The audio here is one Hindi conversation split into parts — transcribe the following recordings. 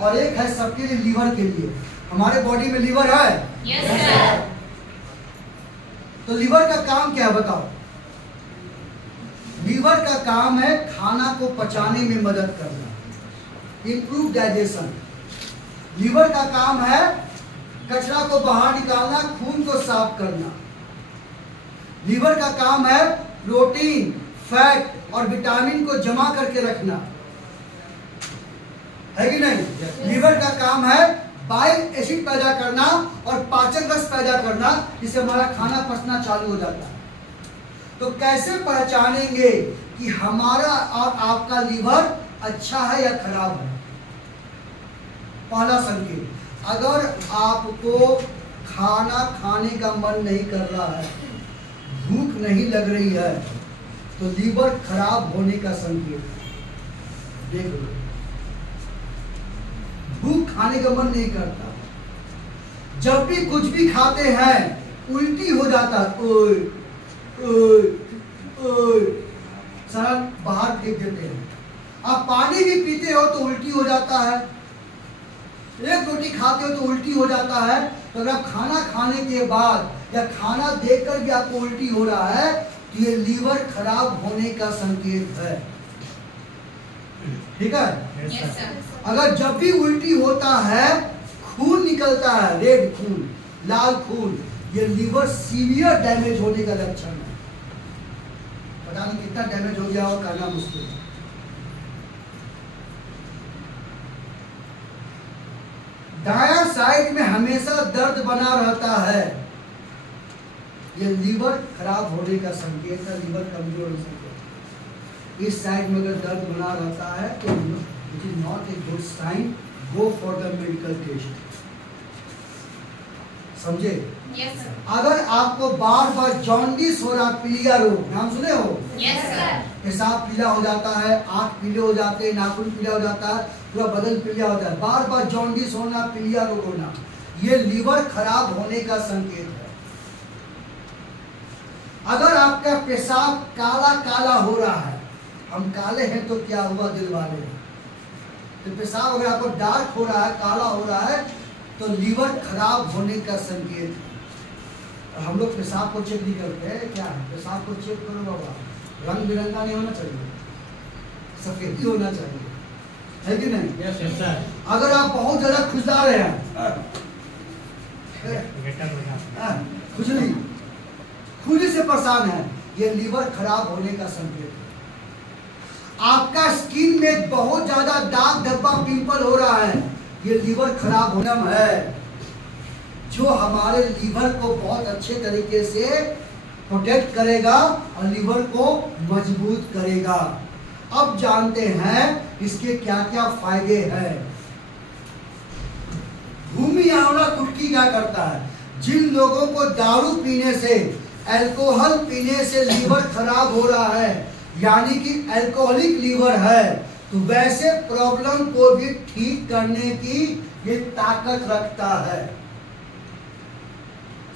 और एक है सबके लिए लीवर के लिए। हमारे बॉडी में लीवर है? Yes sir. तो लीवर का काम क्या है बताओ? लीवर का काम है खाना को पचाने में मदद करना, इंप्रूव डाइजेशन। लीवर का काम है कचरा को बाहर निकालना, खून को साफ करना। लीवर का काम है प्रोटीन, फैट और विटामिन को जमा करके रखना, है कि नहीं? लीवर का काम है बाइल एसिड पैदा करना और पाचन रस पैदा करना, जिससे हमारा खाना पचना चालू हो जाता है। तो कैसे पहचानेंगे कि हमारा और आपका लीवर अच्छा है या खराब है? पहला संकेत, अगर आपको खाना खाने का मन नहीं कर रहा है, भूख नहीं लग रही है, तो लीवर खराब होने का संकेत है। देख लो, भूख खाने का मन नहीं करता, जब भी कुछ भी खाते हैं उल्टी हो जाता है, ओए ओए ओए, सारा बाहर फेंक देते हैं। आप पानी भी पीते हो तो उल्टी हो जाता है, एक रोटी खाते हो तो उल्टी हो जाता है। तो अगर आप खाना खाने के बाद या खाना देखकर भी आपको उल्टी हो रहा है, तो ये लीवर खराब होने का संकेत है। ठीक है? Yes sir. अगर जब भी उल्टी होता है, खून निकलता है, रेड खून, लाल खून, ये लीवर सीवियर डैमेज होने का लक्षण है। पता नहीं कितना डैमेज हो गया और करना मुश्किल है। दायां साइड में हमेशा दर्द बना रहता है, ये लीवर खराब होने का संकेत है, लीवर कमजोर हो सकता है। इस साइड में अगर दर्द बना रहता है तो it is not a good sign, go for the medical test. समझे? Yes sir. अगर आपको बार बार जॉन्डिस हो रहा, पीलिया रोग, नाम सुने हो? Yes sir. पेशाब पीला हो जाता है, आंख पीले हो जाते हैं, नाखून पीला हो जाता है, पूरा बदन पीला हो जाता है, बार बार जॉन्डिस होना, पीलिया रोग होना, ये लीवर खराब होने का संकेत है। अगर आपका पेशाब काला काला हो रहा है, हम काले हैं तो क्या हुआ दिल वाले, तो पेशाब अगर आपको डार्क हो रहा है, काला हो रहा है, तो लीवर खराब होने का संकेत है। और हम लोग पेशाब को चेक नहीं करते हैं, क्या है? पेशाब को चेक करो बाबा, रंग बिरंगा नहीं होना चाहिए, सफेद होना चाहिए, है कि नहीं? Yes sir. अगर आप बहुत ज्यादा खुजला रहे हैं, खुजली खुजली से परेशान है, ये लीवर खराब होने का संकेत है। आपका स्किन में बहुत ज्यादा दाग धब्बा पिंपल हो रहा है, ये लीवर खराब होना है। जो हमारे लीवर को बहुत अच्छे तरीके से प्रोटेक्ट करेगा और लीवर को मजबूत करेगा। अब जानते हैं इसके क्या क्या फायदे हैं। भूमि आंवला कुटकी क्या करता है? जिन लोगों को दारू पीने से, अल्कोहल पीने से लीवर खराब हो रहा है, यानी कि अल्कोहलिक लीवर है, तो वैसे प्रॉब्लम को भी ठीक करने की ये ताकत रखता है।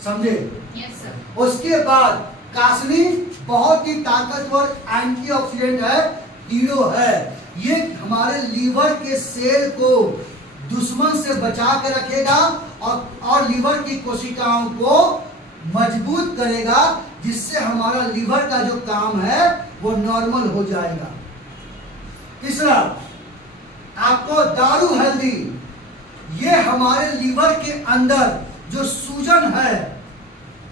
समझे? Yes sir. उसके बाद कासनी बहुत ही ताकतवर एंटीऑक्सीडेंट है, हीरो है। ये हमारे लीवर के सेल को दुश्मन से बचा के रखेगा और लीवर की कोशिकाओं को मजबूत करेगा, जिससे हमारा लीवर का जो काम है वो नॉर्मल हो जाएगा। तीसरा, आपको दारू हेल्दी, ये हमारे लीवर के अंदर जो सूजन है,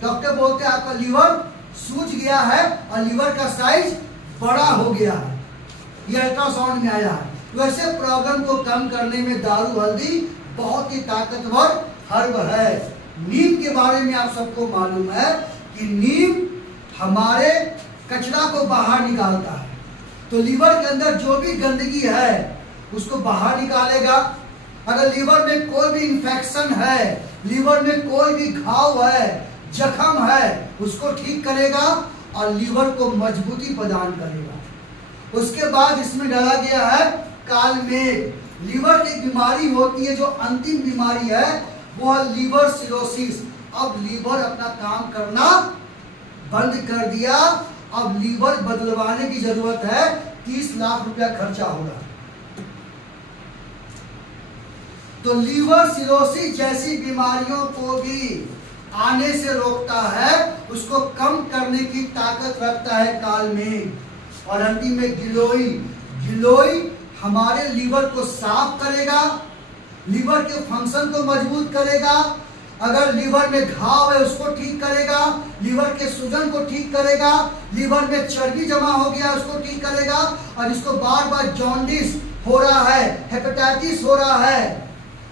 डॉक्टर बोलते हैं आपका लीवर सूज गया है और लीवर का साइज बड़ा हो गया है, ये अल्ट्रासाउंड में आया है। वैसे प्रॉब्लम को कम करने में दारू हल्दी बहुत ही ताकतवर हर्ब है। नीम के बारे में आप सबको मालूम है कि नीम हमारे कचरा को बाहर निकालता है, तो लीवर के अंदर जो भी गंदगी है उसको बाहर निकालेगा। अगर लीवर में कोई भी इंफेक्शन है, लीवर में कोई भी घाव है, जख्म है, उसको ठीक करेगा और लीवर को मजबूती प्रदान करेगा। उसके बाद इसमें डाला गया है कालमेघ। लीवर की बीमारी होती है जो अंतिम बीमारी है, वो है लीवर सिरोसिस। अब लीवर अपना काम करना बंद कर दिया, अब लीवर बदलवाने की जरूरत है। 30 लाख रुपया खर्चा होगा। तो लीवर सिरोसिस जैसी बीमारियों को भी आने से रोकता है, उसको कम करने की ताकत रखता है काल में। और अंतिम में गिलोय, गिलोय हमारे लीवर को साफ करेगा, लीवर के फंक्शन को मजबूत करेगा, अगर लीवर में घाव है उसको ठीक करेगा, लीवर के सूजन को ठीक करेगा, लीवर में चर्बी जमा हो गया उसको ठीक करेगा, और इसको बार बार जॉन्डिस हो रहा है, हेपेटाइटिस हो रहा है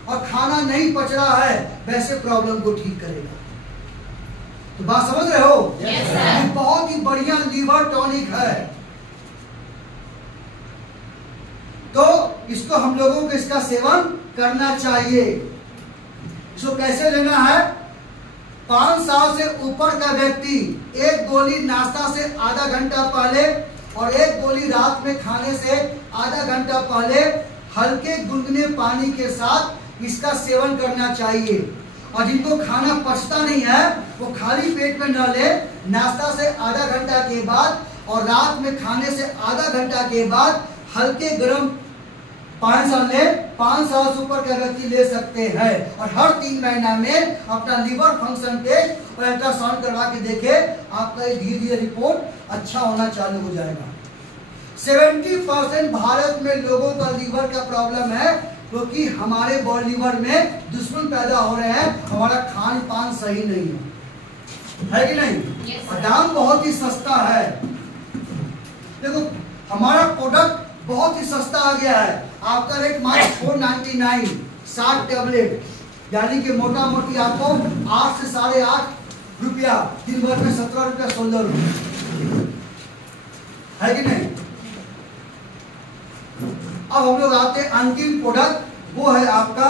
और खाना नहीं पच रहा है, वैसे प्रॉब्लम को ठीक करेगा। तो बात समझ रहे हो? Yes, sir. ये बहुत ही बढ़िया लीवर टॉनिक है। तो इसको हम लोगों को इसका सेवन करना चाहिए। इसको कैसे लेना है? 5 साल से ऊपर का व्यक्ति 1 गोली नाश्ता से आधा घंटा पहले और 1 गोली रात में खाने से आधा घंटा पहले हल्के गुनगुने पानी के साथ इसका सेवन करना चाहिए। और जिनको खाना पचता नहीं है वो खाली पेट में न ले, नाश्ता से आधा घंटा के बाद और रात में खाने से आधा घंटा के बाद हल्के गर्म 5 साल ले, 5 साल से ऊपर का व्यक्ति ले सकते हैं। और हर 3 महीना में अपना लीवर फंक्शन टेस्ट और अल्ट्रासाउंड करवा के देखे, आपका ये धीरे धीरे रिपोर्ट अच्छा होना चालू हो जाएगा। 70% भारत में लोगों का लीवर का प्रॉब्लम है क्योंकि हमारे बॉडी लीवर में दुश्मन पैदा हो रहे हैं, हमारा खान पान सही नहीं है कि नहीं? Yes, और दाम बहुत ही सस्ता है। देखो हमारा प्रोडक्ट बहुत ही सस्ता आ गया है, आपका रेट मात्र 499, 60 टेबलेट, यानी कि मोटा मोटी आपको 8 से 8.5 रुपया, दिन भर में 17 रुपया 16 रुपया, है कि नहीं? अब हम लोग आते हैं अंतिम प्रोडक्ट, वो है आपका